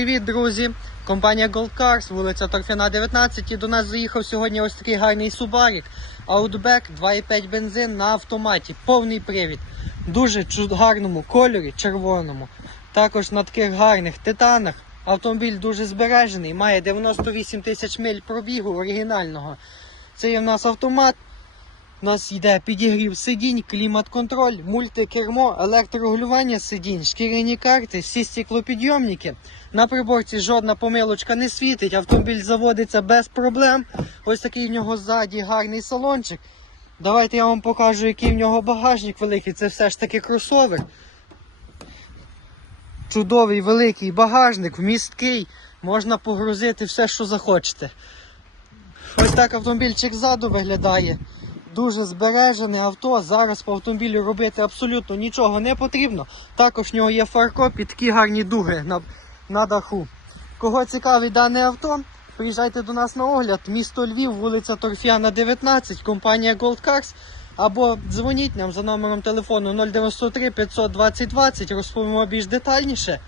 Привіт, друзі! Компанія Gold Cars, вулиця Торфяна, 19. І до нас заїхав сьогодні ось такий гарний Subaru Outback 2.5 бензин на автоматі, повний привід. Дуже гарному кольорі, червоному. Також на таких гарних титанах. Автомобіль дуже збережений, має 98 тисяч миль пробігу оригінального. Це є в нас автомат. У нас йде підігрів сидінь, клімат-контроль, мультикермо, електрорегулювання сидінь, шкіряні карти, всі стеклопідйомники. На приборці жодна помилочка не світить, автомобіль заводиться без проблем. Ось такий в нього ззаді гарний салончик. Давайте я вам покажу, який в нього багажник великий. Це все ж таки кросовер. Чудовий великий багажник, вмісткий. Можна погрузити все, що захочете. Ось так автомобільчик ззаду виглядає. Дуже збережене авто. Зараз по автомобілю робити абсолютно нічого не потрібно. Також в нього є фаркоп і такі гарні дуги на, на даху. Кого цікавить дане авто, приїжджайте до нас на огляд. Місто Львів, вулиця Торфяна, 19, компанія Gold Cars. Або дзвоніть нам за номером телефону 093 520 20, розповімо більш детальніше.